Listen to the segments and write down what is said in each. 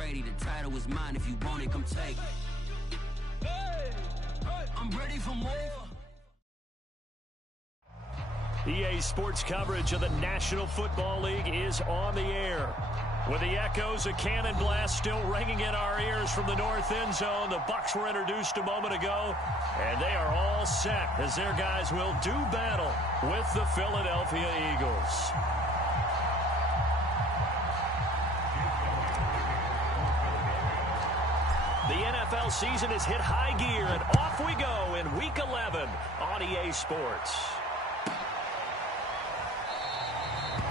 Brady. The title is mine. If you want it, come take it. I'm ready for more. EA Sports coverage of the National Football League is on the air. With the echoes of cannon blast still ringing in our ears from the north end zone, the Bucs were introduced a moment ago, and they are all set as their guys will do battle with the Philadelphia Eagles. The NFL season has hit high gear, and off we go in Week 11 on EA Sports.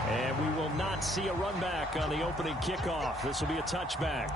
And we will not see a run back on the opening kickoff. This will be a touchback.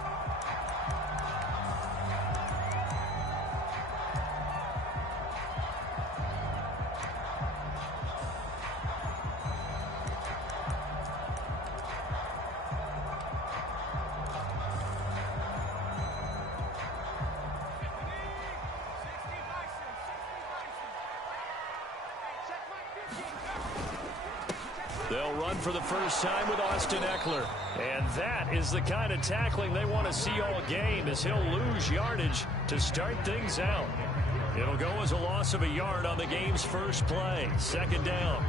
They'll run for the first time with Austin Eckler. And that is the kind of tackling they want to see all game, as he'll lose yardage to start things out. It'll go as a loss of a yard on the game's first play. Second down.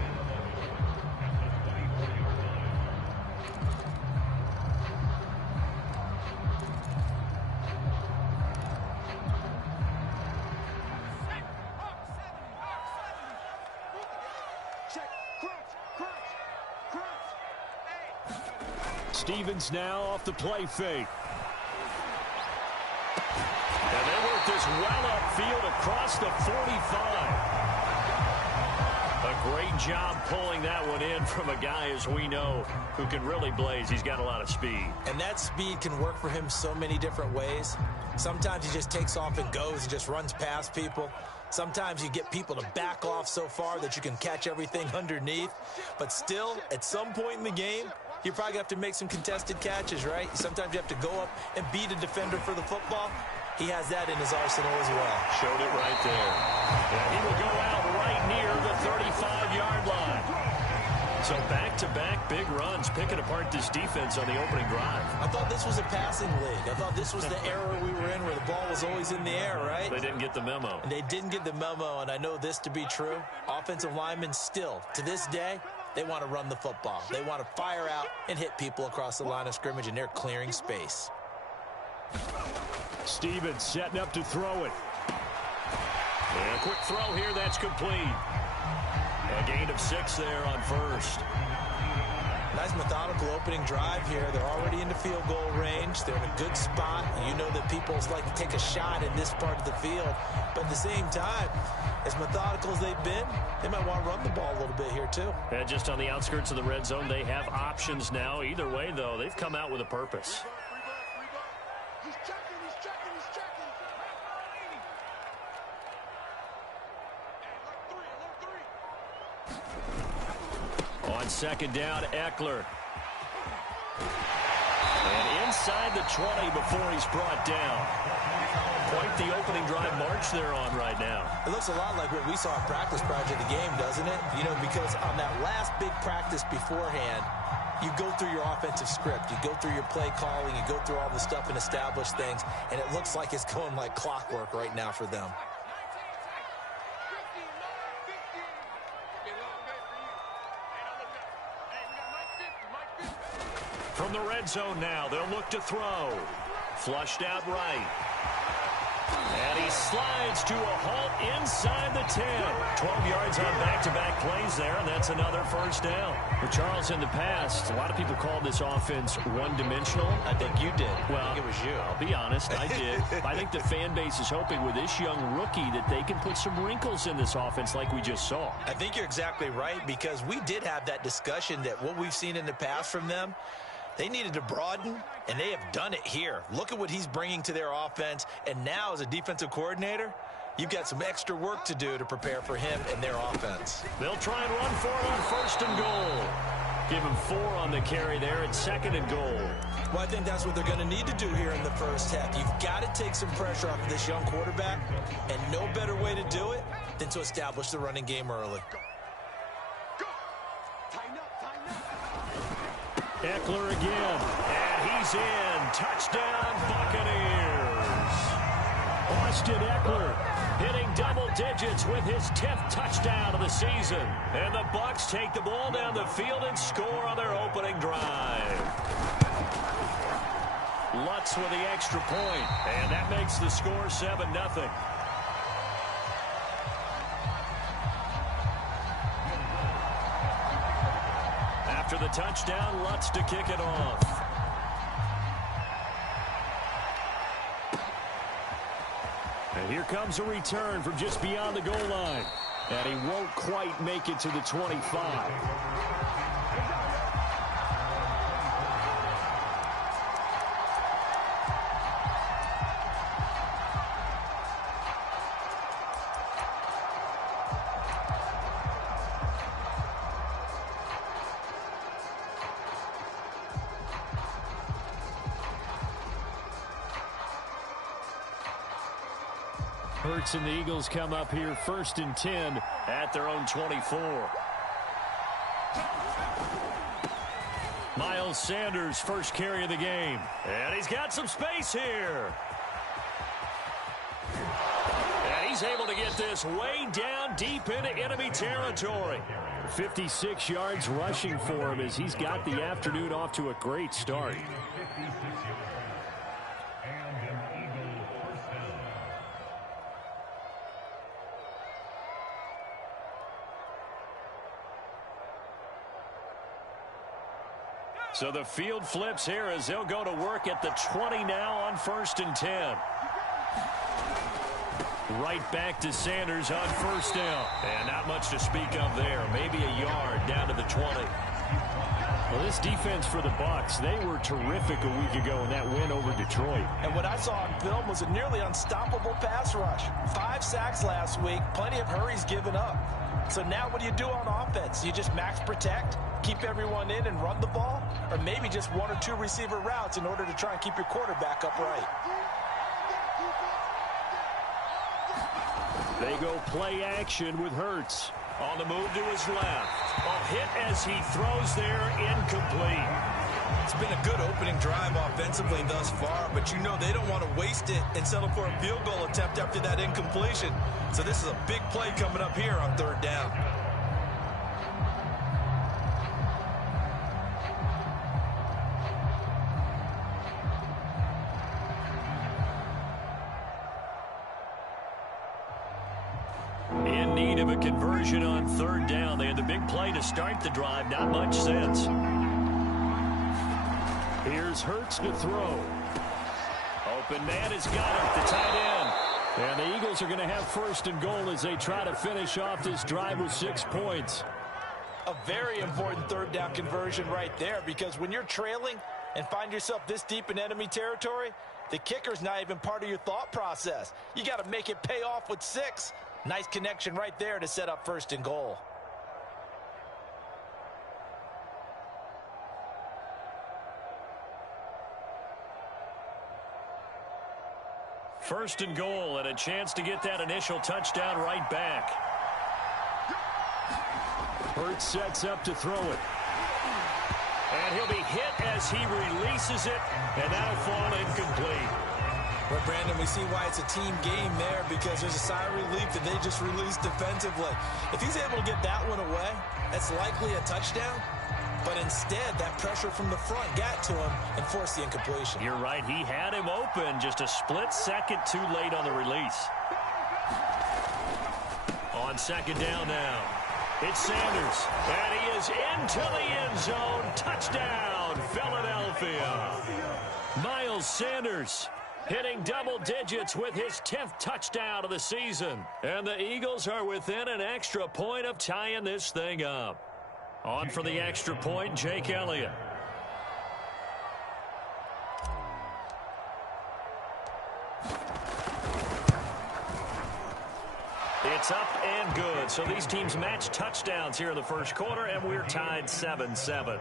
Stevens now off the play fake. And they work this well upfield across the 45. A great job pulling that one in from a guy, as we know, who can really blaze. He's got a lot of speed. And that speed can work for him so many different ways. Sometimes he just takes off and goes and just runs past people. Sometimes you get people to back off so far that you can catch everything underneath. But still, at some point in the game, you probably have to make some contested catches, right? Sometimes you have to go up and beat a defender for the football. He has that in his arsenal as well. Showed it right there. And he will go out right near the 35-yard line. So back-to-back big runs, picking apart this defense on the opening drive. I thought this was a passing league. I thought this was the era we were in where the ball was always in the air, right? They didn't get the memo. And they didn't get the memo, and I know this to be true. Offensive linemen still, to this day, they want to run the football. They want to fire out and hit people across the line of scrimmage, and they're clearing space. Stevens setting up to throw it. And a quick throw here, that's complete. A gain of 6 there on first. Nice methodical opening drive here. They're already in the field goal range. They're in a good spot. You know that people like to take a shot in this part of the field. But at the same time, as methodical as they've been, they might want to run the ball a little bit here too. And just on the outskirts of the red zone, they have options now. Either way, though, they've come out with a purpose. On second down, Eckler. And inside the 20 before he's brought down. Quite the opening drive march they're on right now. It looks a lot like what we saw in practice prior to the game, doesn't it? You know, because on that last big practice beforehand, you go through your offensive script. You go through your play calling. You go through all the stuff and establish things. And it looks like it's going like clockwork right now for them. From the red zone now, they'll look to throw. Flushed out right. And he slides to a halt inside the 10. 12 yards on back-to-back plays there, and that's another first down. Well, Charles, in the past, a lot of people called this offense one-dimensional. I think you did. Well, I think it was you. I'll be honest, I did. I think the fan base is hoping with this young rookie that they can put some wrinkles in this offense like we just saw. I think you're exactly right, because we did have that discussion that what we've seen in the past from them, they needed to broaden, and they have done it here. Look at what he's bringing to their offense, and now as a defensive coordinator, you've got some extra work to do to prepare for him and their offense. They'll try and run for it on first and goal. Give him 4 on the carry there at second and goal. Well, I think that's what they're going to need to do here in the first half. You've got to take some pressure off of this young quarterback, and no better way to do it than to establish the running game early. Eckler again, and he he's in. Touchdown, Buccaneers. Austin Eckler hitting double digits with his 10th touchdown of the season. And the Bucs take the ball down the field and score on their opening drive. Lutz with the extra point, and that makes the score 7-0. After the touchdown, Lutz to kick it off. And here comes a return from just beyond the goal line. And he won't quite make it to the 25. Hurts and the Eagles come up here 1st and 10 at their own 24. Miles Sanders, first carry of the game. And he's got some space here. And he's able to get this way down deep into enemy territory. 56 yards rushing for him as he's got the afternoon off to a great start. So the field flips here as they'll go to work at the 20 now on 1st and 10. Right back to Sanders on 1st down. And not much to speak of there. Maybe a yard down to the 20. Well, this defense for the Bucs, they were terrific a week ago in that win over Detroit. And what I saw on film was a nearly unstoppable pass rush. 5 sacks last week, plenty of hurries given up. So now what do you do on offense? You just max protect, keep everyone in and run the ball, or maybe just 1 or 2 receiver routes in order to try and keep your quarterback upright. They go play action with Hurts. On the move to his left. A hit as he throws there, incomplete. It's been a good opening drive offensively thus far, but you know they don't want to waste it and settle for a field goal attempt after that incompletion. So this is a big play coming up here on 3rd down. In need of a conversion on 3rd down. They had the big play to start the drive. Not much sense. Here's Hurts to throw. Open man has got it, the tight end. And the Eagles are going to have 1st and goal as they try to finish off this drive with 6 points. A very important 3rd down conversion right there, because when you're trailing and find yourself this deep in enemy territory, the kicker's not even part of your thought process. You got to make it pay off with 6. Nice connection right there to set up 1st and goal. First and goal, and a chance to get that initial touchdown right back. Hurts sets up to throw it. And he'll be hit as he releases it, and that'll fall incomplete. Well, Brandon, we see why it's a team game there, because there's a sigh of relief that they just released defensively. If he's able to get that one away, that's likely a touchdown. But instead, that pressure from the front got to him and forced the incompletion. You're right. He had him open, just a split second too late on the release. On 2nd down now, it's Sanders. And he is into the end zone. Touchdown, Philadelphia. Miles Sanders hitting double digits with his 10th touchdown of the season. And the Eagles are within an extra point of tying this thing up. On for the extra point, Jake Elliott. It's up and good. So these teams match touchdowns here in the 1st quarter, and we're tied 7-7.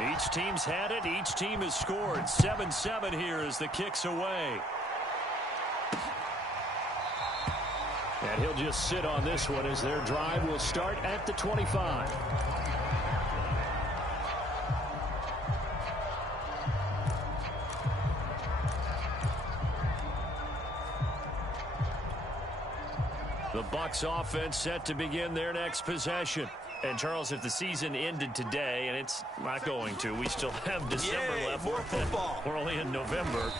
Each team's had it. Each team has scored. 7-7 here as the kick's away. And he'll just sit on this one as their drive will start at the 25. The Bucs offense set to begin their next possession. And, Charles, if the season ended today, and it's not going to, we still have December left. More football. We're only in November.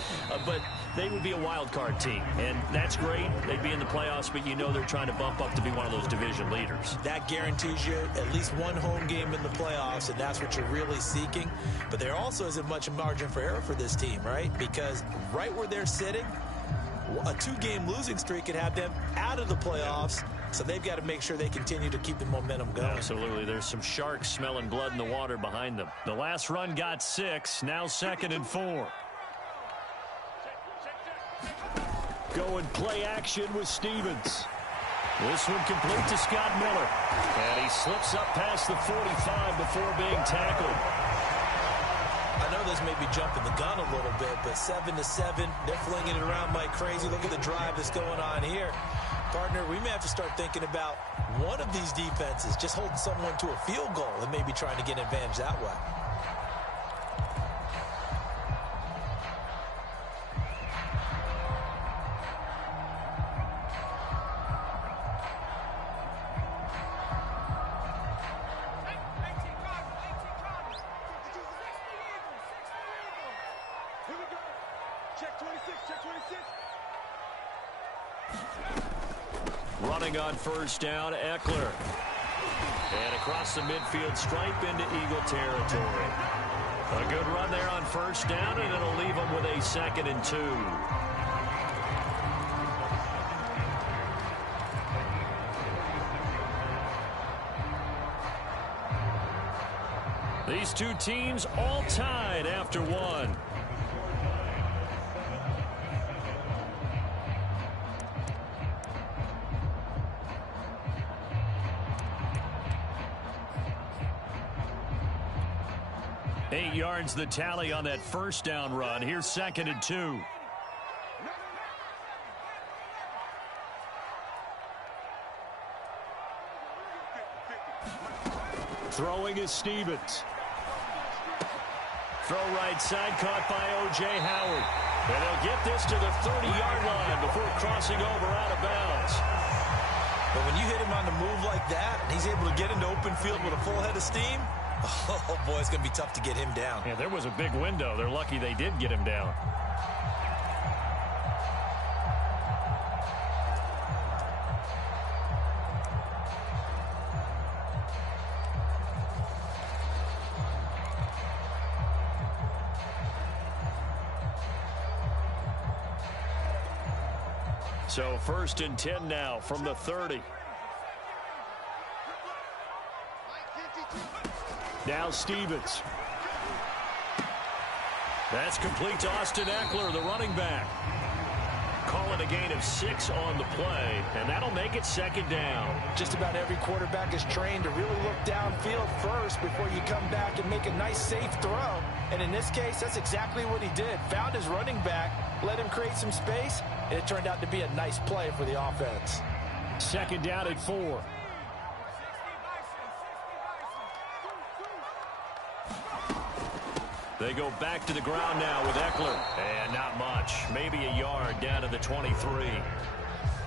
But they would be a wild card team. And that's great. They'd be in the playoffs, but you know they're trying to bump up to be one of those division leaders. That guarantees you at least one home game in the playoffs, and that's what you're really seeking. But there also isn't much margin for error for this team, right? Because right where they're sitting, a 2-game losing streak could have them out of the playoffs. So they've got to make sure they continue to keep the momentum going. Absolutely. There's some sharks smelling blood in the water behind them. The last run got 6. Now 2nd and 4. Go and play action with Stevens. This one complete to Scott Miller. And he slips up past the 45 before being tackled. I know this may be jumping the gun a little bit, but 7-7, they're flinging it around like crazy. Look at the drive that's going on here. Partner, we may have to start thinking about one of these defenses just holding someone to a field goal and maybe trying to get an advantage that way. Running on first down, Eckler. And across the midfield stripe into Eagle territory. A good run there on first down, and it'll leave them with a 2nd and 2. These two teams all tied after one. Eight yards the tally on that first down run. Here's 2nd and 2. Throwing is Stevens. Throw right side, caught by O.J. Howard. And they'll get this to the 30-yard line before crossing over out of bounds. But when you hit him on the move like that, and he's able to get into open field with a full head of steam, oh, boy, it's going to be tough to get him down. Yeah, there was a big window. They're lucky they did get him down. So 1st and 10 now from the 30. Now Stevens. That's complete to Austin Eckler, the running back. Calling a gain of 6 on the play, and that'll make it 2nd down. Just about every quarterback is trained to really look downfield first before you come back and make a nice, safe throw. And in this case, that's exactly what he did. Found his running back, let him create some space, and it turned out to be a nice play for the offense. 2nd down at 4. They go back to the ground now with Eckler. And not much. Maybe a yard down to the 23.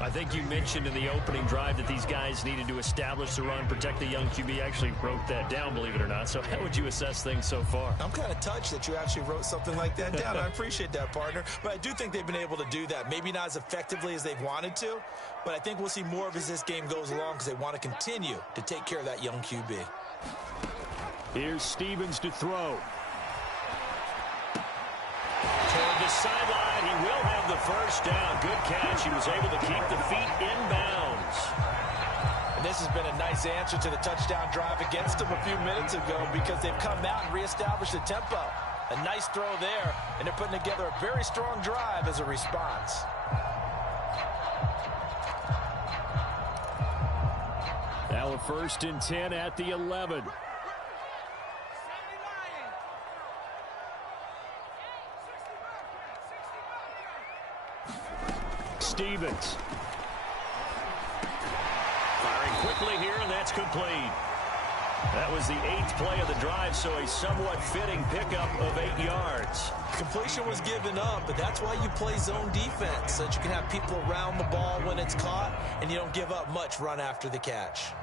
I think you mentioned in the opening drive that these guys needed to establish the run, protect the young QB. Actually wrote that down, believe it or not. So how would you assess things so far? I'm kind of touched that you actually wrote something like that down. I appreciate that, partner. But I do think they've been able to do that. Maybe not as effectively as they've wanted to, but I think we'll see more of as this game goes along because they want to continue to take care of that young QB. Here's Stevens to throw. Toward the sideline, he will have the first down. Good catch. He was able to keep the feet inbounds. And this has been a nice answer to the touchdown drive against them a few minutes ago because they've come out and reestablished the tempo. A nice throw there, and they're putting together a very strong drive as a response. Now a 1st and 10 at the 11. Stevens. quickly here, and that's complete. That was the 8th play of the drive, so a somewhat fitting pickup of 8 yards. Completion was given up, but that's why you play zone defense, so that you can have people around the ball when it's caught, and you don't give up much run after the catch.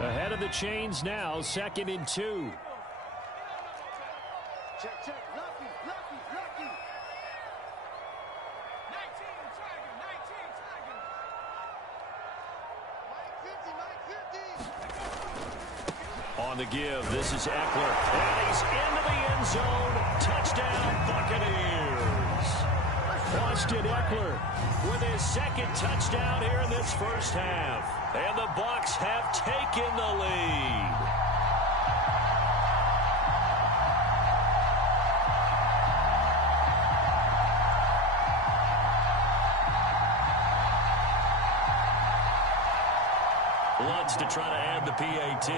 Ahead of the chains now, 2nd and 2. Check, check. Lucky. 19, tagging. Mike 50. On the give, this is Eckler. And he's into the end zone. Touchdown, Buccaneers. Austin Eckler with his 2nd touchdown here in this first half. And the Bucs have taken the lead. Lutz to try to add the PAT.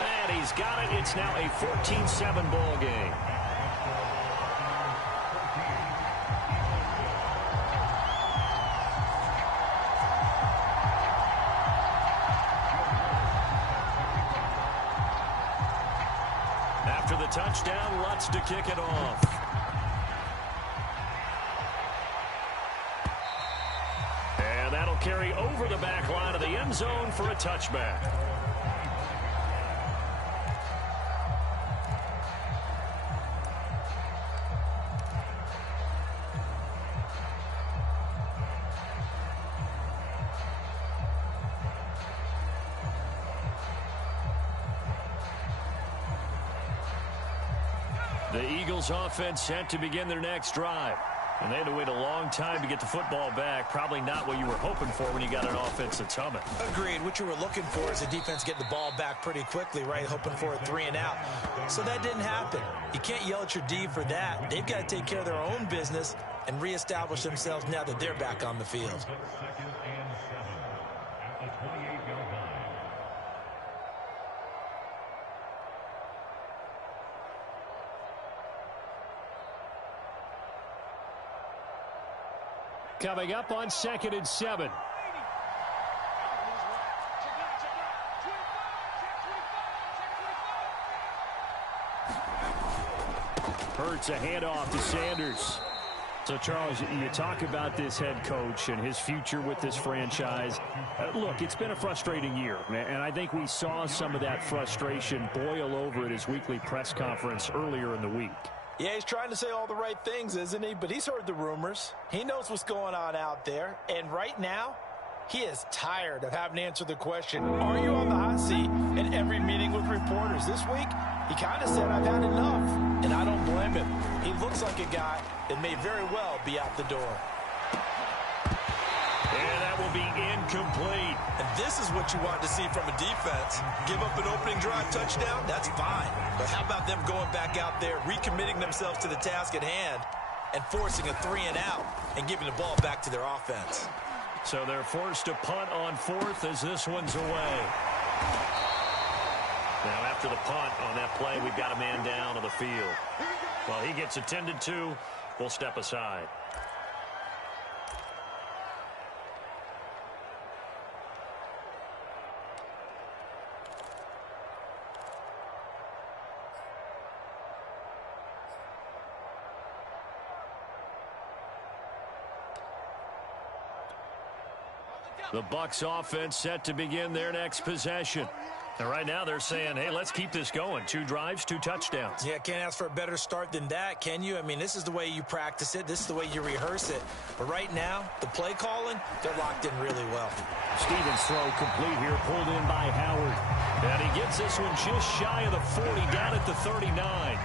And he's got it. It's now a 14-7 ball game. After the touchdown, Lutz to kick it off. And that'll carry over the back line of the end zone for a touchback. The Eagles offense set to begin their next drive. And they had to wait a long time to get the football back. Probably not what you were hoping for when you got an offense that's humming. Agreed. What you were looking for is a defense getting the ball back pretty quickly, right? Hoping for a 3 and out. So that didn't happen. You can't yell at your D for that. They've got to take care of their own business and reestablish themselves now that they're back on the field. Coming up on 2nd and 7. Hurts a handoff to Sanders. So, Charles, you talk about this head coach and his future with this franchise. Look, it's been a frustrating year, and I think we saw some of that frustration boil over at his weekly press conference earlier in the week. Yeah, he's trying to say all the right things, isn't he? But he's heard the rumors. He knows what's going on out there. And right now, he is tired of having to answer the question, are you on the hot seat in every meeting with reporters? This week, he kind of said, I've had enough. And I don't blame him. He looks like a guy that may very well be out the door. And that will be incomplete. And this is what you want to see from a defense. Give up an opening drive touchdown, that's fine. But how about them going back out there, recommitting themselves to the task at hand, and forcing a 3 and out and giving the ball back to their offense? So they're forced to punt on 4th as this one's away. Now after the punt on that play, we've got a man down on the field. Well, he gets attended to. We'll step aside. The Bucs offense set to begin their next possession. And right now they're saying, hey, let's keep this going. 2 drives, 2 touchdowns. Yeah, can't ask for a better start than that, can you? I mean, this is the way you practice it. This is the way you rehearse it. But right now, the play calling, they're locked in really well. Stevens' throw complete here, pulled in by Howard. And he gets this one just shy of the 40, down at the 39.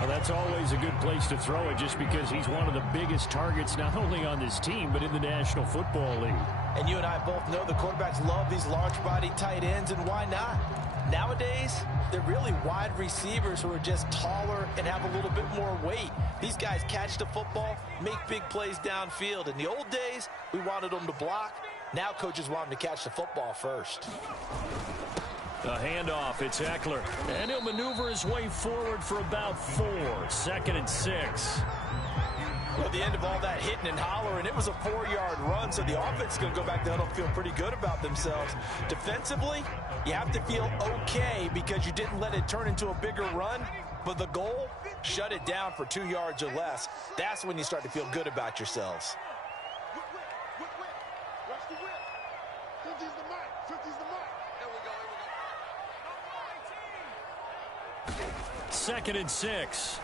Well, that's always a good place to throw it just because he's one of the biggest targets not only on this team but in the National Football League. And you and I both know the quarterbacks love these large-body tight ends, and why not? Nowadays, they're really wide receivers who are just taller and have a little bit more weight. These guys catch the football, make big plays downfield. In the old days, we wanted them to block. Now coaches want him to catch the football first. A handoff, it's Eckler. And he'll maneuver his way forward for about 4. 2nd and 6. Well, at the end of all that hitting and hollering, it was a 4-yard run, so the offense is going to go back to huddle and feel pretty good about themselves. Defensively, you have to feel okay because you didn't let it turn into a bigger run, but the goal, shut it down for 2 yards or less. That's when you start to feel good about yourselves. Watch the whip. 50's the mark. 50's the mark. Here we go. 2nd and 6.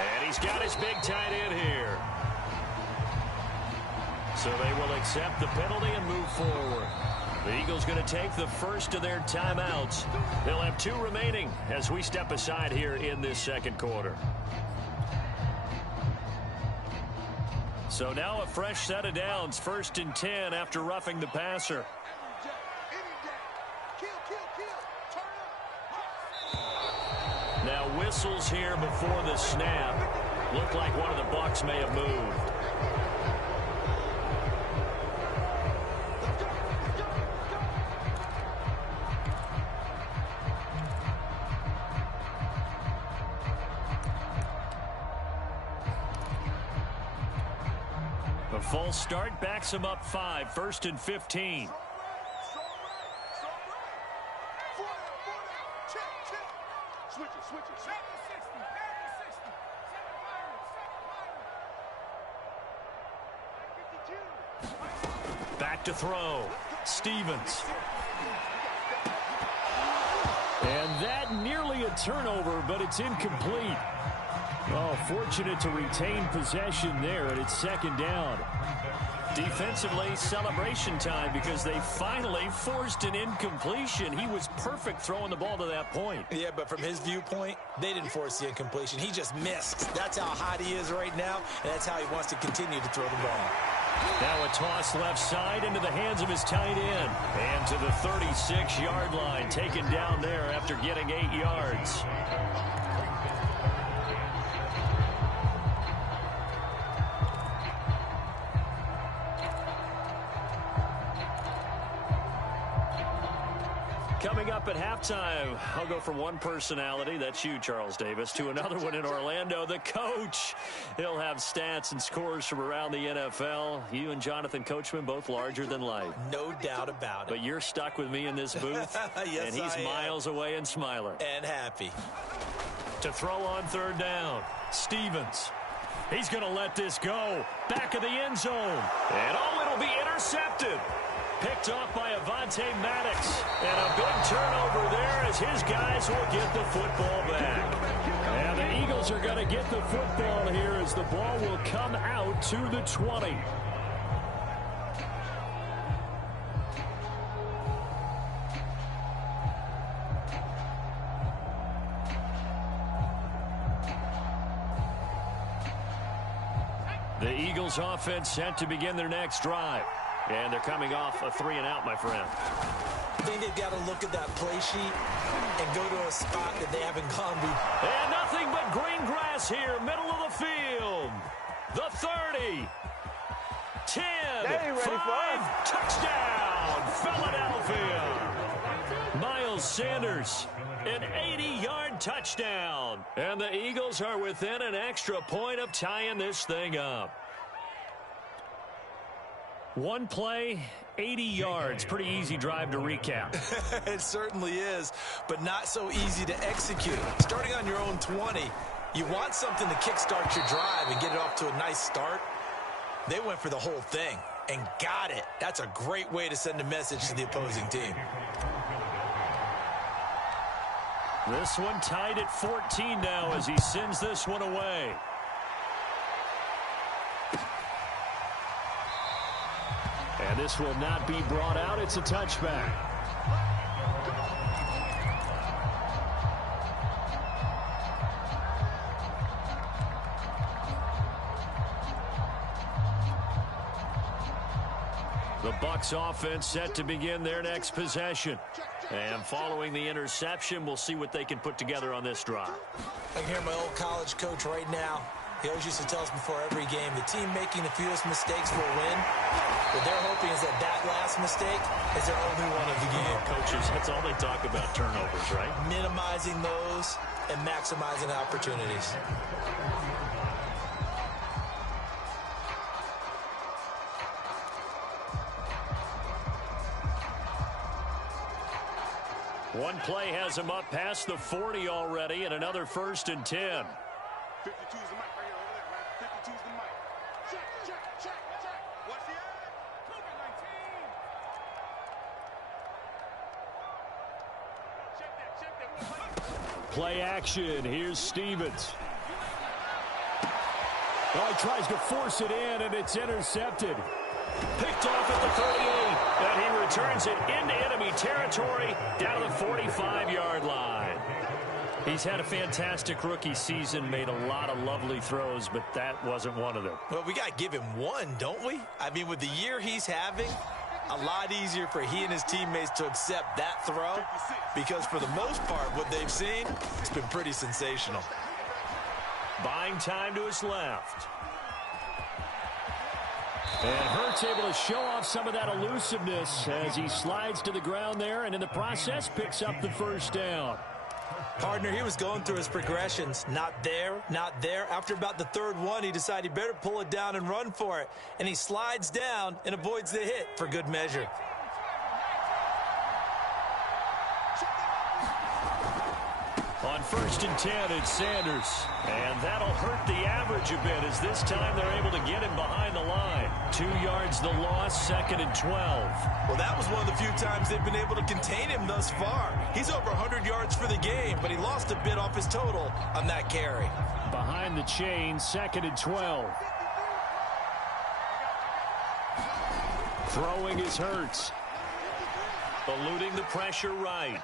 And he's got his big tight end here. So they will accept the penalty and move forward. The Eagles going to take the first of their timeouts. They'll have 2 remaining as we step aside here in this second quarter. So now a fresh set of downs. 1st and 10 after roughing the passer. Now whistles here before the snap. Looked like one of the Bucs may have moved. A full start backs him up 5. 1st and 15. Back to throw. Stevens. And that nearly a turnover, but it's incomplete. Oh, fortunate to retain possession there, and it's 2nd down. Defensively, celebration time because they finally forced an incompletion. He was perfect throwing the ball to that point. Yeah, but from his viewpoint, they didn't force the incompletion. He just missed. That's how hot he is right now, and that's how he wants to continue to throw the ball. Now a toss left side into the hands of his tight end. And to the 36-yard line, taken down there after getting 8 yards. Coming up at halftime, I'll go from one personality, that's you, Charles Davis, to another one in Orlando, the coach. He'll have stats and scores from around the NFL. You and Jonathan Coachman, both larger than life. No doubt about it. But you're stuck with me in this booth, yes, and he's miles away and smiling. And happy. To throw on 3rd down, Stevens. He's going to let this go. Back of the end zone. And it'll be intercepted. Picked off by Avonte Maddox. And a big turnover there as his guys will get the football back. And the Eagles are going to get the football here as the ball will come out to the 20. The Eagles offense set to begin their next drive. And they're coming off a 3-and-out, my friend. I think they've got to look at that play sheet and go to a spot that they haven't gone before. And nothing but green grass here, middle of the field. The 30. 10. They ain't ready 5. Touchdown, Philadelphia. Miles Sanders, an 80-yard touchdown. And the Eagles are within an extra point of tying this thing up. One play, 80 yards. Pretty easy drive to recap. It certainly is, but not so easy to execute. Starting on your own 20, you want something to kickstart your drive and get it off to a nice start. They went for the whole thing and got it. That's a great way to send a message to the opposing team. This one tied at 14 now as he sends this one away. And this will not be brought out. It's a touchback. The Bucs offense set to begin their next possession. And following the interception, we'll see what they can put together on this drive. I can hear my old college coach right now. He always used to tell us before every game, the team making the fewest mistakes will win. What they're hoping is that that last mistake is their only one of the game. Coaches, that's all they talk about, turnovers, right? Minimizing those and maximizing opportunities. One play has him up past the 40 already, and another 1st and 10. 52's the mic right here over there, man. 52's the mic. Check. What's the COVID-19? Check that. Play action. Here's Stevens. Oh, he tries to force it in, and it's intercepted. Picked off at the 38, and he returns it into enemy territory down to the 45-yard line. He's had a fantastic rookie season, made a lot of lovely throws, but that wasn't one of them. Well, we got to give him one, don't we? I mean, with the year he's having, a lot easier for he and his teammates to accept that throw because for the most part, what they've seen, it's been pretty sensational. Buying time to his left. And Hurts able to show off some of that elusiveness as he slides to the ground there and in the process picks up the 1st down. Partner, he was going through his progressions. Not there, not there. After about the 3rd one, he decided he better pull it down and run for it. And he slides down and avoids the hit for good measure. On 1st and 10, it's Sanders. And that'll hurt the average a bit as this time they're able to get him behind the line. 2 yards the loss, 2nd and 12. Well, that was one of the few times they've been able to contain him thus far. He's over 100 yards for the game, but he lost a bit off his total on that carry. Behind the chain, 2nd and 12. Throwing is Hurts. Eluding the pressure right.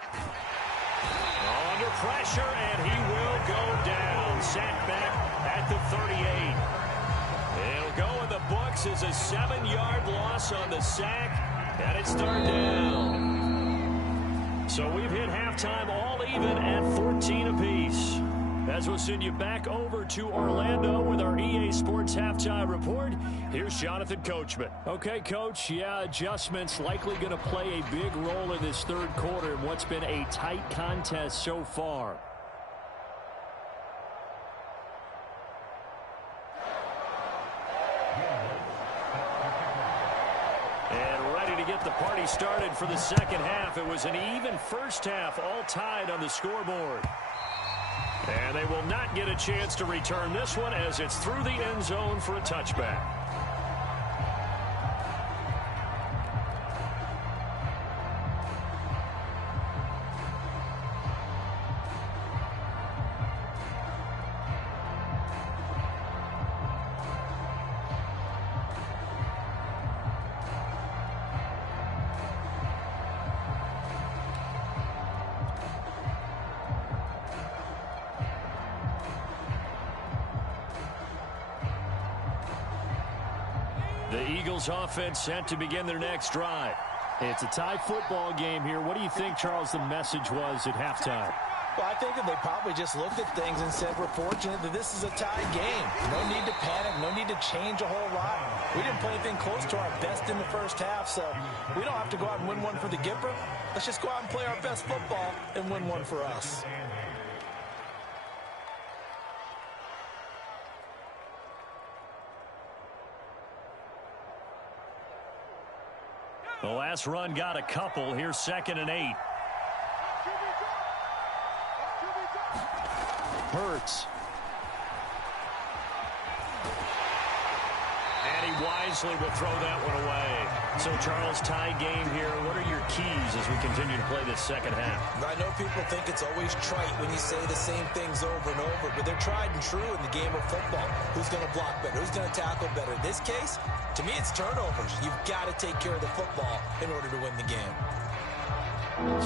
Under pressure, and he will go down. Sacked back at the 38. It'll go in the books as a 7-yard loss on the sack, and it's 3rd down. So we've hit halftime all even at 14 apiece. As we'll send you back over to Orlando with our EA Sports Halftime Report, here's Jonathan Coachman. Okay, Coach, yeah, adjustments likely going to play a big role in this 3rd quarter in what's been a tight contest so far. And ready to get the party started for the 2nd half. It was an even 1st half, all tied on the scoreboard. And they will not get a chance to return this one as it's through the end zone for a touchback. The Eagles offense set to begin their next drive. It's a tie football game here. What do you think, Charles, the message was at halftime? Well, I think that they probably just looked at things and said, we're fortunate that this is a tie game. No need to panic. No need to change a whole lot. We didn't play anything close to our best in the 1st half, so we don't have to go out and win one for the Gipper. Let's just go out and play our best football and win one for us. The last run got a couple. Here's 2nd and 8. Hurts. And he wisely will throw that one away. So, Charles, tie game here. What are your keys as we continue to play this 2nd half? I know people think it's always trite when you say the same things over and over, but they're tried and true in the game of football. Who's going to block better? Who's going to tackle better? In this case, to me, it's turnovers. You've got to take care of the football in order to win the game.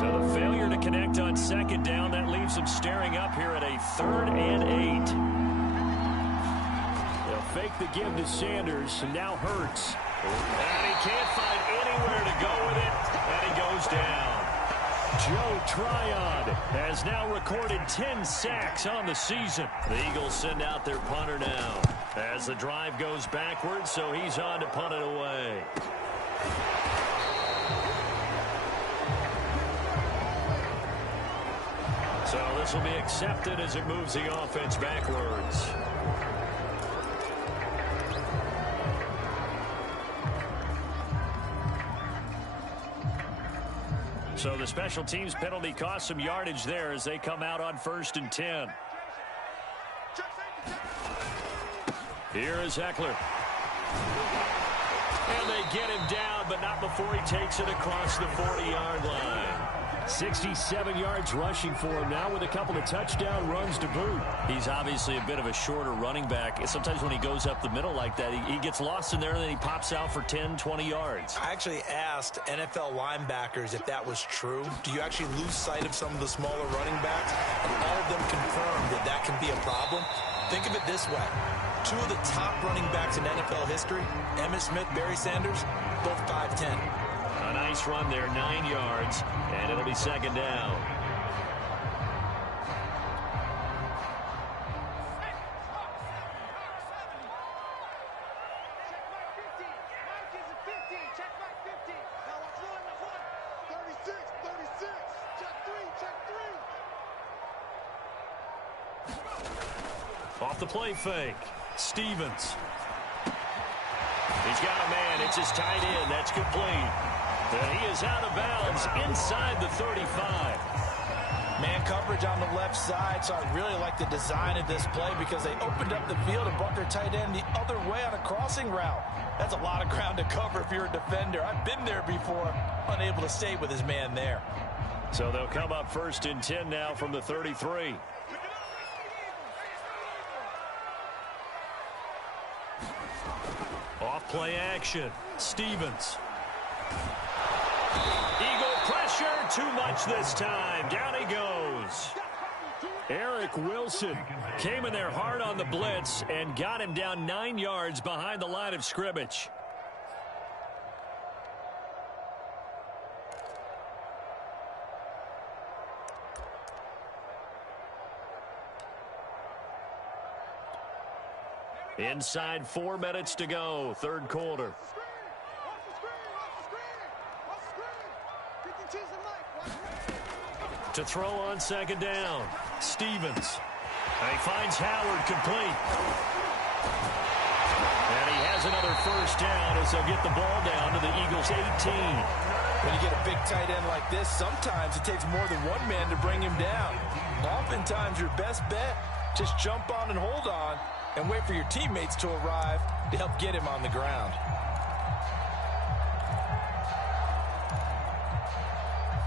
So the failure to connect on 2nd down, that leaves them staring up here at a 3rd and 8. They'll fake the give to Sanders, and now Hurts. And he can't find anywhere to go with it, and he goes down. Joe Tryon has now recorded 10 sacks on the season. The Eagles send out their punter now as the drive goes backwards, so he's on to punt it away. So this will be accepted as it moves the offense backwards. So the special teams penalty cost some yardage there as they come out on 1st and 10. Here is Eckler. And they get him down, but not before he takes it across the 40-yard line. 67 yards rushing for him now with a couple of touchdown runs to boot. He's obviously a bit of a shorter running back. Sometimes when he goes up the middle like that, he gets lost in there and then he pops out for 10, 20 yards. I actually asked NFL linebackers if that was true. Do you actually lose sight of some of the smaller running backs? And all of them confirmed that that can be a problem. Think of it this way. Two of the top running backs in NFL history, Emmitt Smith, Barry Sanders, both 5'10". A nice run there, 9 yards, and it'll be second down. Off the play fake, Stevens. He's got a man. It's his tight end. That's complete. And he is out of bounds inside the 35. Man coverage on the left side, so I really like the design of this play because they opened up the field and brought their tight end the other way on a crossing route. That's a lot of ground to cover if you're a defender. I've been there before, unable to stay with his man there. So they'll come up 1st and 10 now from the 33. Off play action. Stevens. Eagle pressure. Too much this time. Down he goes. Eric Wilson came in there hard on the blitz and got him down 9 yards behind the line of scrimmage. Inside 4 minutes to go, third quarter. To throw on second down, Stevens. And he finds Howard complete. And he has another first down as they'll get the ball down to the Eagles' 18. When you get a big tight end like this, sometimes it takes more than one man to bring him down. Oftentimes your best bet, just jump on and hold on and wait for your teammates to arrive to help get him on the ground.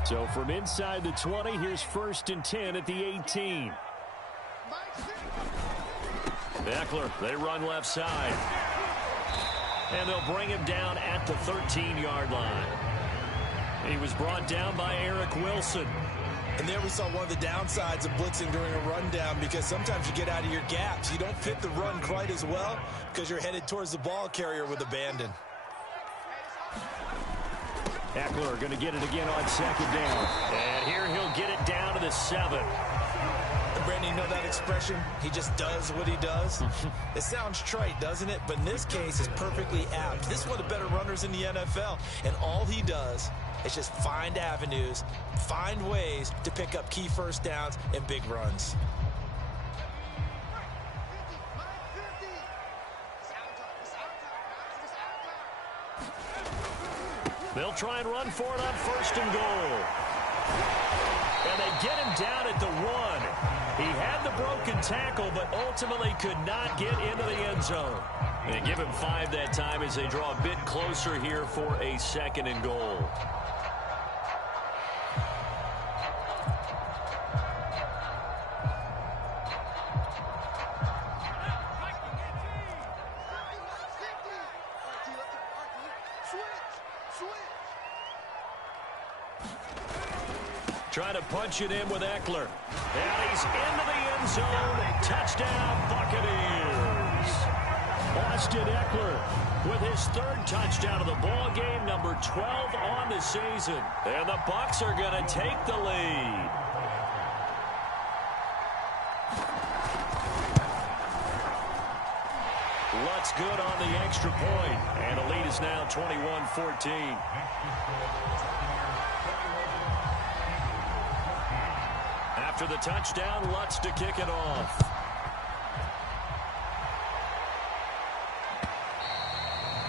So from inside the 20, here's 1st and 10 at the 18. Eckler, they run left side. And they'll bring him down at the 13-yard line. He was brought down by Eric Wilson. And there we saw one of the downsides of blitzing during a rundown because sometimes you get out of your gaps. You don't fit the run quite as well because you're headed towards the ball carrier with abandon. Eckler going to get it again on second down. And here he'll get it down to the 7. And Brandon, you know that expression? He just does what he does. It sounds trite, doesn't it? But in this case, it's perfectly apt. This is one of the better runners in the NFL. And all he does is just find avenues, find ways to pick up key first downs and big runs. They'll try and run for it on 1st and goal. And they get him down at the 1. He had the broken tackle, but ultimately could not get into the end zone. They give him 5 that time as they draw a bit closer here for a 2nd and goal. Trying to punch it in with Eckler. And he's into the end zone. Touchdown, Buccaneers. Austin Eckler with his third touchdown of the ball game, number 12 on the season. And the Bucs are going to take the lead. Lutz good on the extra point, and the lead is now 21-14. After the touchdown, Lutz to kick it off.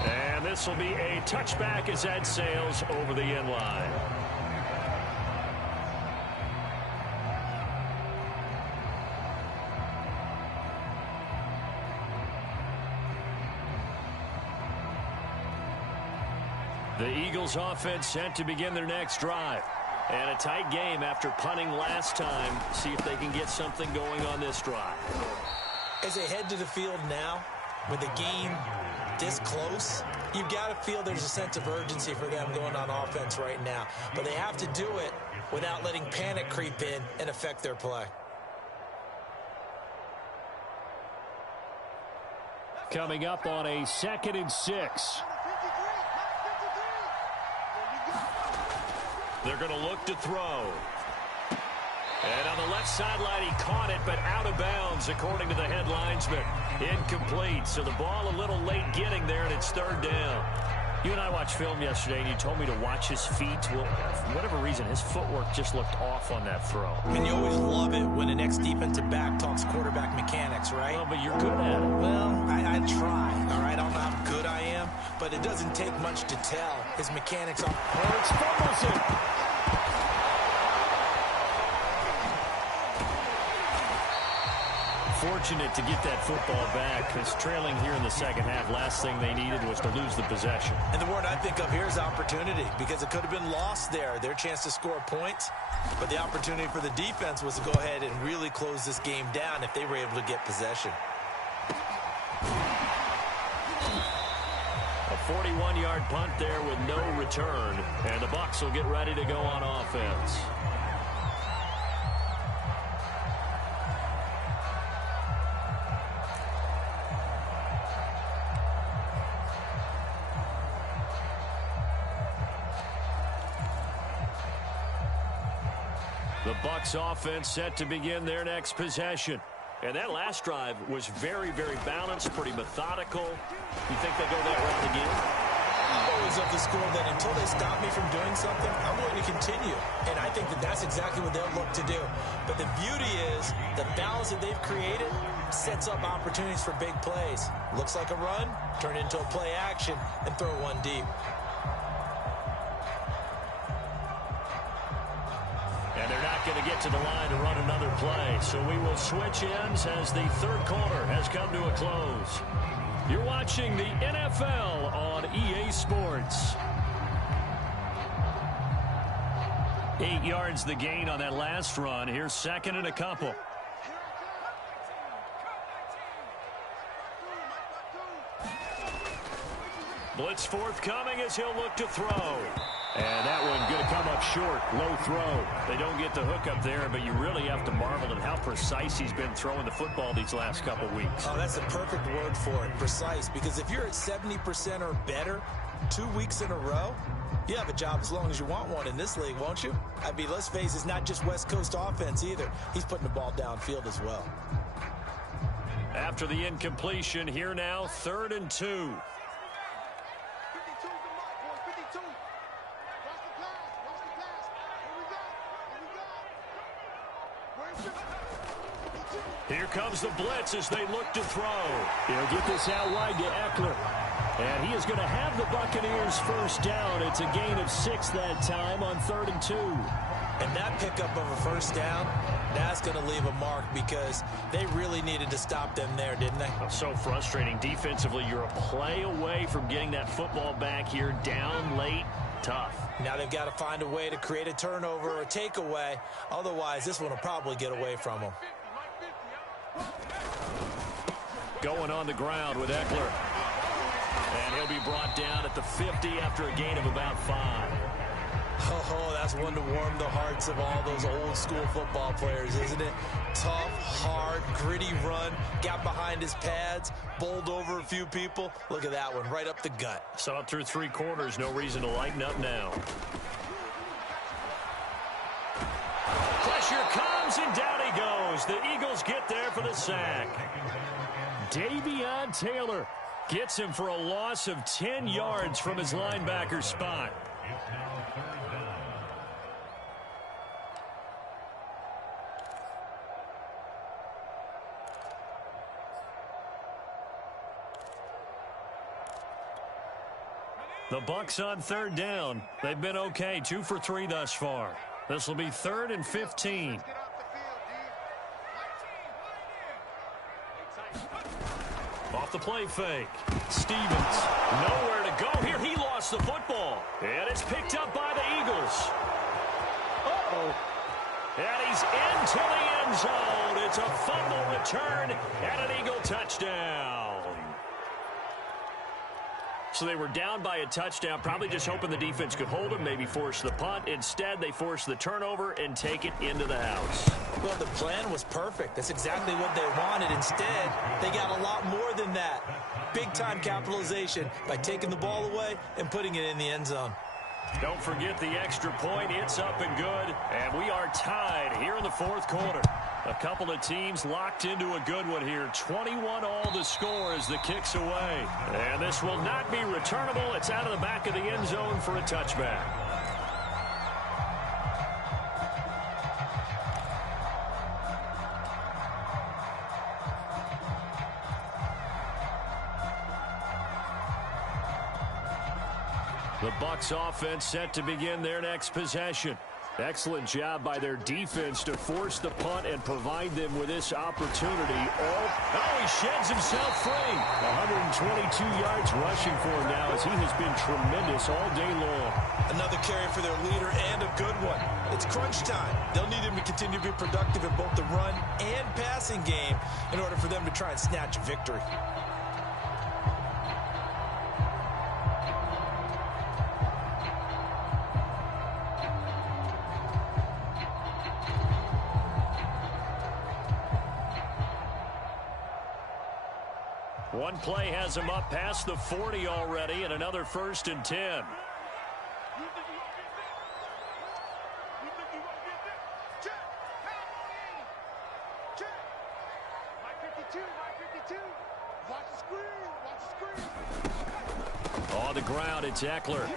And this will be a touchback as that sails over the end line. The Eagles offense set to begin their next drive. And a tight game after punting last time. See if they can get something going on this drive. As they head to the field now, with the game this close, you've got to feel there's a sense of urgency for them going on offense right now. But they have to do it without letting panic creep in and affect their play. Coming up on a 2nd and 6. They're going to look to throw. And on the left sideline, he caught it, but out of bounds, according to the head linesman. Incomplete, so the ball a little late getting there, and it's 3rd down. You and I watched film yesterday, and you told me to watch his feet. Well, for whatever reason, his footwork just looked off on that throw. And you always love it when the next defensive back talks quarterback mechanics, right? Well, but you're good at it. Well, I try, all right? I don't know how good I am, but it doesn't take much to tell his mechanics on. Hurts fumbles it. Fortunate to get that football back, because trailing here in the second half, last thing they needed was to lose the possession. And the word I think of here is opportunity, because it could have been lost there, their chance to score points. But the opportunity for the defense was to go ahead and really close this game down if they were able to get possession. A 41-yard punt there with no return, and the Bucs will get ready to go on offense. The Bucs offense set to begin their next possession. And that last drive was very, very balanced, pretty methodical. You think they go that route again? I'm always of the school that until they stop me from doing something, I'm going to continue. And I think that that's exactly what they'll look to do. But the beauty is the balance that they've created sets up opportunities for big plays. Looks like a run, turn into a play action, and throw one deep. And they're not going to get to the line to run another play. So we will switch ends as the third quarter has come to a close. You're watching the NFL on EA Sports. 8 yards the gain on that last run. Here's 2nd and a couple. Blitz forthcoming as he'll look to throw. And that one going to come up short. Low throw. They don't get the hook up there, but you really have to marvel at how precise he's been throwing the football these last couple weeks. Oh, that's the perfect word for it, precise. Because if you're at 70% or better 2 weeks in a row, you have a job as long as you want one in this league, won't you? I mean, let's face it, it's not just West Coast offense either. He's putting the ball downfield as well. After the incompletion, here now, 3rd and 2. Here comes the blitz as they look to throw. He'll get this out wide to Eckler. And he is going to have the Buccaneers first down. It's a gain of 6 that time on 3rd and 2. And that pickup of a first down, that's going to leave a mark because they really needed to stop them there, didn't they? So frustrating. Defensively, you're a play away from getting that football back here down late. Tough. Now they've got to find a way to create a turnover or a takeaway. Otherwise, this one will probably get away from them. Going on the ground with Eckler. And he'll be brought down at the 50 after a gain of about 5. Oh, That's one to warm the hearts of all those old school football players, isn't it? Tough, hard, gritty run, got behind his pads, bowled over a few people. Look at that one, right up the gut. Saw it through 3 quarters, no reason to lighten up now. Pressure comes, and down he goes. The Eagles get there for the sack. Davion Taylor gets him for a loss of 10 yards from his linebacker spot. The Bucs on 3rd down. They've been okay, 2 for 3 thus far. This will be 3rd and 15. Off the play fake. Stevens, nowhere to go here. He lost the football. And it's picked up by the Eagles. Uh-oh. And he's into the end zone. It's a fumble return and an Eagle touchdown. So they were down by a touchdown, probably just hoping the defense could hold them, maybe force the punt. Instead, they force the turnover and take it into the house. Well, the plan was perfect. That's exactly what they wanted. Instead, they got a lot more than that. Big-time capitalization by taking the ball away and putting it in the end zone. Don't forget the extra point. It's up and good. And we are tied here in the 4th quarter. A couple of teams locked into a good one here. 21-all the score as the kick's away. And this will not be returnable. It's out of the back of the end zone for a touchback. The Bucs offense set to begin their next possession. Excellent job by their defense to force the punt and provide them with this opportunity. Oh, he sheds himself free. 122 yards rushing for him now as he has been tremendous all day long. Another carry for their leader and a good one. It's crunch time. They'll need him to continue to be productive in both the run and passing game in order for them to try and snatch a victory. One play has him up past the 40 already, and another 1st and 10. On the ground, it's Eckler.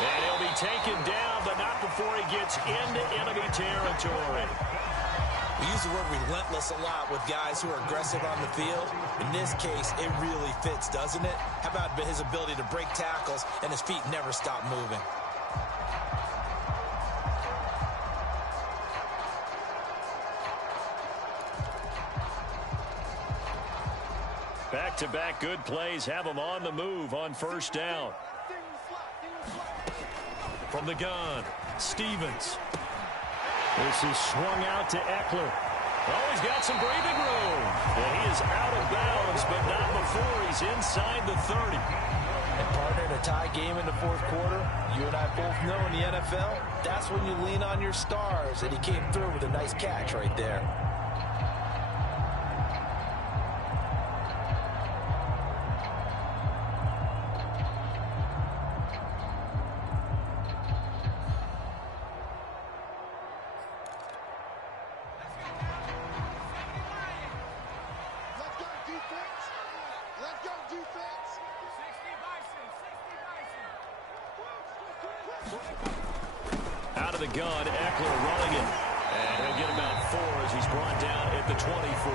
And he'll be taken down, but not before he gets into enemy territory. We use the word relentless a lot with guys who are aggressive on the field. In this case, it really fits, doesn't it? How about his ability to break tackles and his feet never stop moving? Back-to-back good plays have him on the move on 1st down. From the gun, Stevens. This is swung out to Eckler. Oh, he's got some breathing room. And he is out of bounds, but not before he's inside the 30. And partner, in a tie game in the 4th quarter, you and I both know in the NFL, that's when you lean on your stars. And he came through with a nice catch right there. Out of the gun, Eckler running it. And he'll get about 4 as he's brought down at the 24.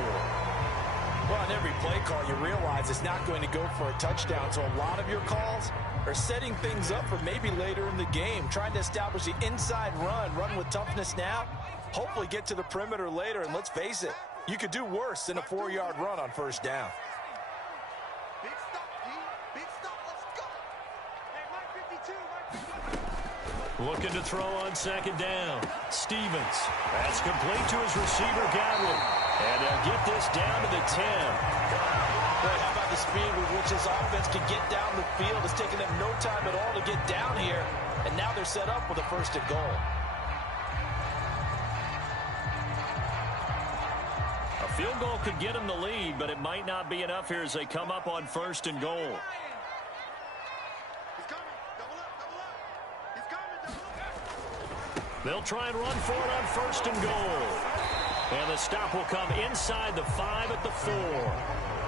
Well, on every play call, you realize it's not going to go for a touchdown. So a lot of your calls are setting things up for maybe later in the game, trying to establish the inside run with toughness now, hopefully get to the perimeter later. And let's face it, you could do worse than a 4-yard run on 1st down. Big stop, D. Big stop. Let's go. Hey, Mike 52, Mike 52. Looking to throw on 2nd down. Stevens. That's complete to his receiver, Godwin. And they'll get this down to the 10. Boy, how about the speed with which this offense can get down the field? It's taking them no time at all to get down here. And now they're set up with a 1st and goal. A field goal could get them the lead, but it might not be enough here as they come up on 1st and goal. He's coming. Double up, double up. He's coming, double up. They'll try and run for it on 1st and goal. And the stop will come inside the 5 at the 4.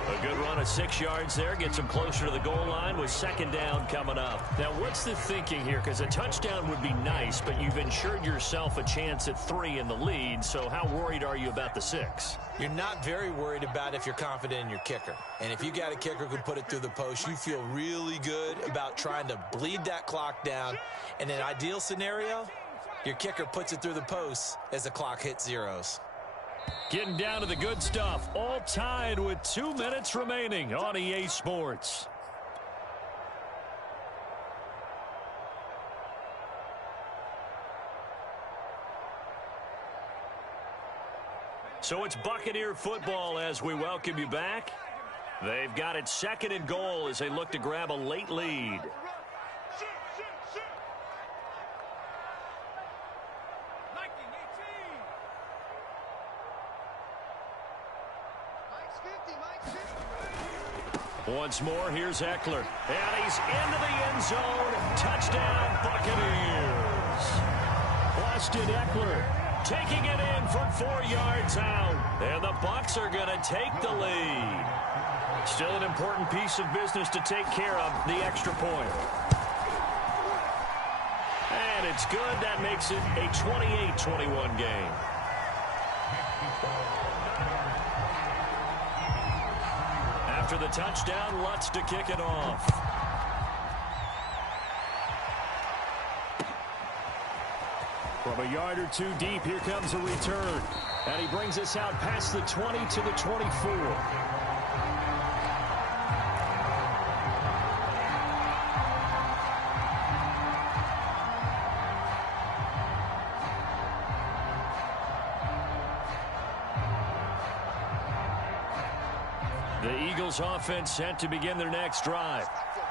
A good run of 6 yards there. Gets them closer to the goal line with 2nd down coming up. Now, what's the thinking here? Because a touchdown would be nice, but you've ensured yourself a chance at 3 in the lead. So how worried are you about the 6? You're not very worried about if you're confident in your kicker. And if you got a kicker who can put it through the post, you feel really good about trying to bleed that clock down. In an ideal scenario, your kicker puts it through the post as the clock hits zeros. Getting down to the good stuff. All tied with 2 minutes remaining on EA Sports. So it's Buccaneer football as we welcome you back. They've got it 2nd and goal as they look to grab a late lead. Once more, here's Eckler. And he's into the end zone. Touchdown, Buccaneers. Busted Eckler. Taking it in from 4 yards out. And the Bucs are going to take the lead. Still an important piece of business to take care of, the extra point. And it's good. That makes it a 28-21 game. After the touchdown, Lutz to kick it off. From a yard or 2 deep, here comes a return. And he brings us out past the 20 to the 24. The Eagles offense set to begin their next drive.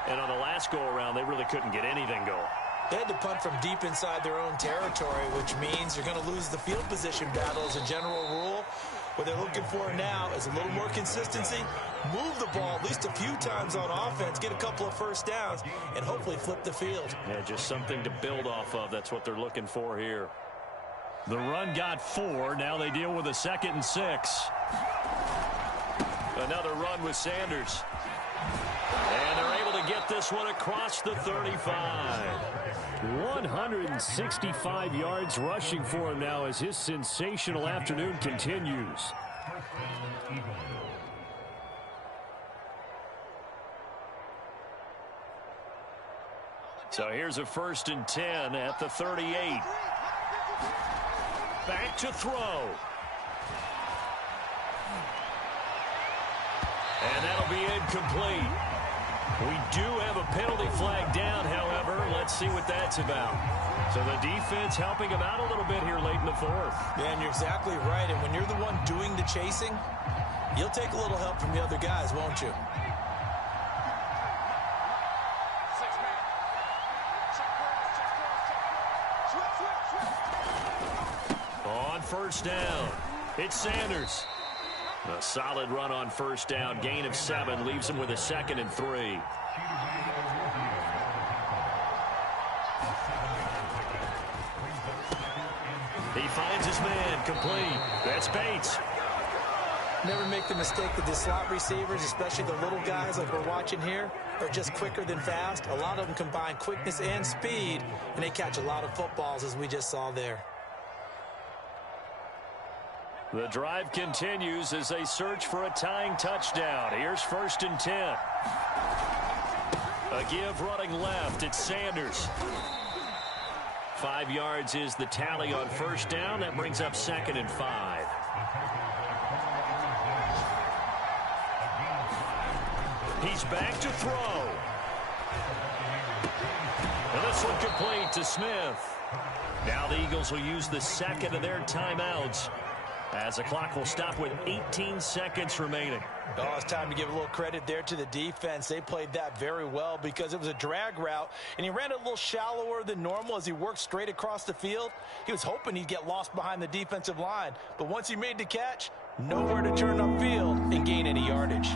And on the last go-around, they really couldn't get anything going. They had to punt from deep inside their own territory, which means you're going to lose the field position battle as a general rule. What they're looking for now is a little more consistency, move the ball at least a few times on offense, get a couple of 1st downs, and hopefully flip the field. Yeah, just something to build off of. That's what they're looking for here. The run got 4. Now they deal with a 2nd and 6. Another run with Sanders. And they're able to get this one across the 35. 165 yards rushing for him now as his sensational afternoon continues. So here's a 1st and 10 at the 38. Back to throw. And that'll be incomplete. We do have a penalty flag down, however. Let's see what that's about. So the defense helping him out a little bit here late in the 4th. Yeah, and you're exactly right. And when you're the one doing the chasing, you'll take a little help from the other guys, won't you? On 1st down, it's Sanders. A solid run on 1st down. Gain of 7 leaves him with a 2nd and 3. He finds his man complete. That's Bates. Never make the mistake that the slot receivers, especially the little guys like we're watching here, are just quicker than fast. A lot of them combine quickness and speed, and they catch a lot of footballs, as we just saw there. The drive continues as they search for a tying touchdown. Here's 1st and 10. A give running left. It's Sanders. 5 yards is the tally on 1st down. That brings up 2nd and 5. He's back to throw. And this one complete to Smith. Now the Eagles will use the 2nd of their timeouts. as the clock will stop with 18 seconds remaining. Oh, it's time to give a little credit there to the defense. They played that very well because it was a drag route, and he ran it a little shallower than normal as he worked straight across the field. He was hoping he'd get lost behind the defensive line, but once he made the catch, nowhere to turn upfield and gain any yardage.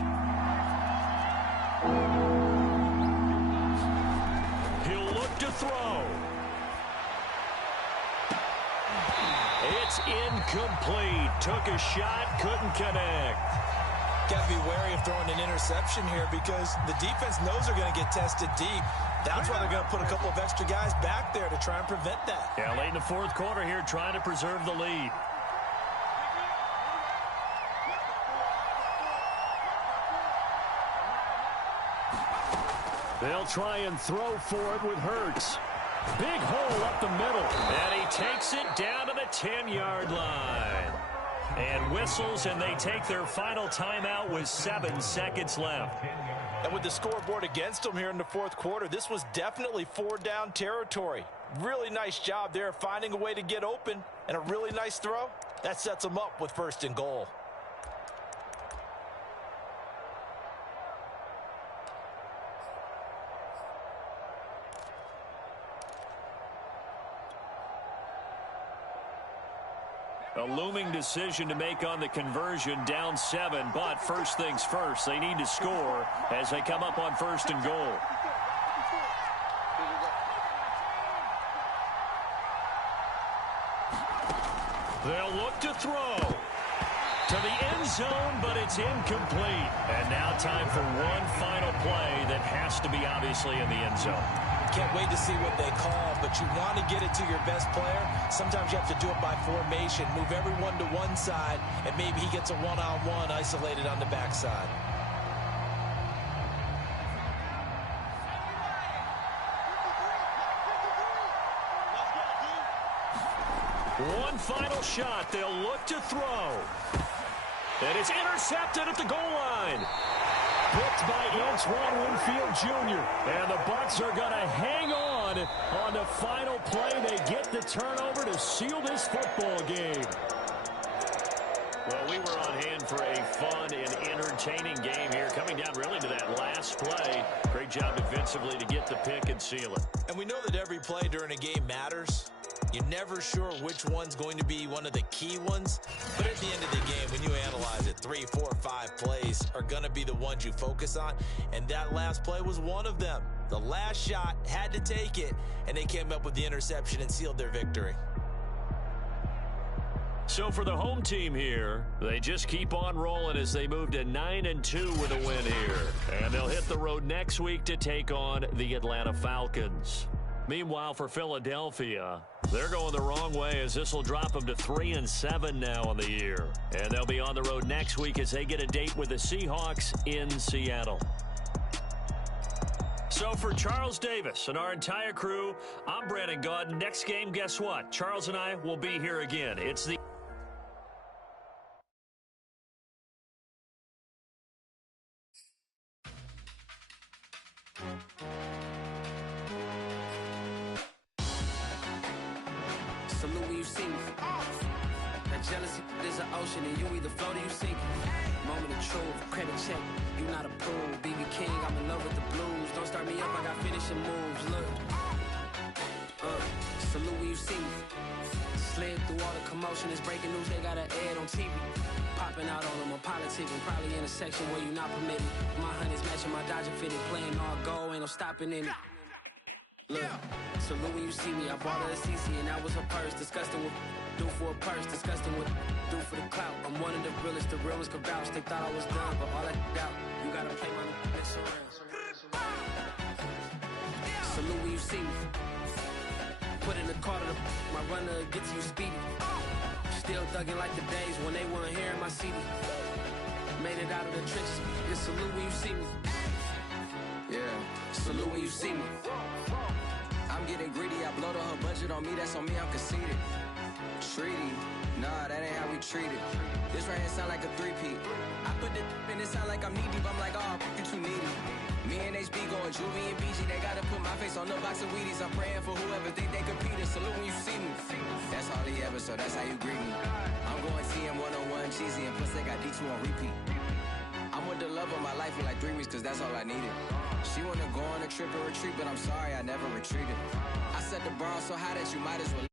He'll look to throw. It's incomplete. Took a shot, couldn't connect. Got to be wary of throwing an interception here because the defense knows they're going to get tested deep. That's why they're going to put a couple of extra guys back there to try and prevent that. Yeah, late in the fourth quarter here, trying to preserve the lead. They'll try and throw for it with Hurts. Big hole up the middle. And he takes it down to the 10-yard line. And whistles, and they take their final timeout with 7 seconds left. And with the scoreboard against them here in the fourth quarter, this was definitely 4-down territory. Really nice job there finding a way to get open, and a really nice throw. That sets them up with 1st and goal. A looming decision to make on the conversion, down 7, but first things first, they need to score as they come up on 1st and goal. They'll look to throw to the end zone, but it's incomplete. And now time for one final play that has to be obviously in the end zone. Can't wait to see what they call, but you want to get it to your best player. Sometimes you have to do it by formation. Move everyone to one side, and maybe he gets a one-on-one isolated on the backside. One final shot. They'll look to throw. And it's intercepted at the goal line. Picked by Antoine Winfield Jr. And the Bucs are going to hang on the final play. They get the turnover to seal this football game. Well, we were on hand for a fun and entertaining game here. Coming down really to that last play. Great job defensively to get the pick and seal it. And we know that every play during a game matters. You're never sure which one's going to be one of the key ones. But at the end of the game, when you analyze it, 3, 4, 5 plays are going to be the ones you focus on. And that last play was one of them. The last shot had to take it, and they came up with the interception and sealed their victory. So for the home team here, they just keep on rolling as they move to 9-2 with a win here. And they'll hit the road next week to take on the Atlanta Falcons. Meanwhile, for Philadelphia, they're going the wrong way as this will drop them to 3-7 now on the year. And they'll be on the road next week as they get a date with the Seahawks in Seattle. So for Charles Davis and our entire crew, I'm Brandon Gaudin. Next game, guess what? Charles and I will be here again. It's the Salute when you see me. That jealousy is an ocean, and you either float or you sink. Moment of truth, credit check. You not approved. BB King, I'm in love with the blues. Don't start me up, I got finishing moves. Look. Salute when you see me. Slid through all the commotion. It's breaking news, they got an ad on TV. Popping out on them, I'm politicking. Probably in a section where you not permitted. My honey's matching my Dodger fitted. Playing all goal, ain't no stopping in it. Look, salute when you see me. I bought her a CC and that was her purse. Disgusting with do for a purse. Disgusting with do for the clout. I'm one of the realest. The realest could vouch. They thought I was done, but all I doubt. You gotta play my mix around. Salute when you see me. Put in the car to my runner gets you speedy. Still thugging like the days when they weren't here in my CD. Made it out of the trenches. Yeah, salute when you see me. Yeah, salute when you see me. I'm getting greedy, I blow to her budget on me, that's on me, I'm conceited. Treaty, nah, that ain't how we treat it. This right here sound like a three-peat. I put the in it sound like I'm knee deep, I'm like, oh, you too needy. Me and HB going Juvie and BG, they gotta put my face on the box of Wheaties. I'm praying for whoever think they competed. Salute when you see me. That's all he ever, so that's how you greet me. I'm going TM 101. cheesy, and plus they got D2 on repeat. I'm with the love of my life for like 3 weeks, cause that's all I needed. She wanna go on a trip or retreat, but I'm sorry, I never retreated. I set the bar so high that you might as well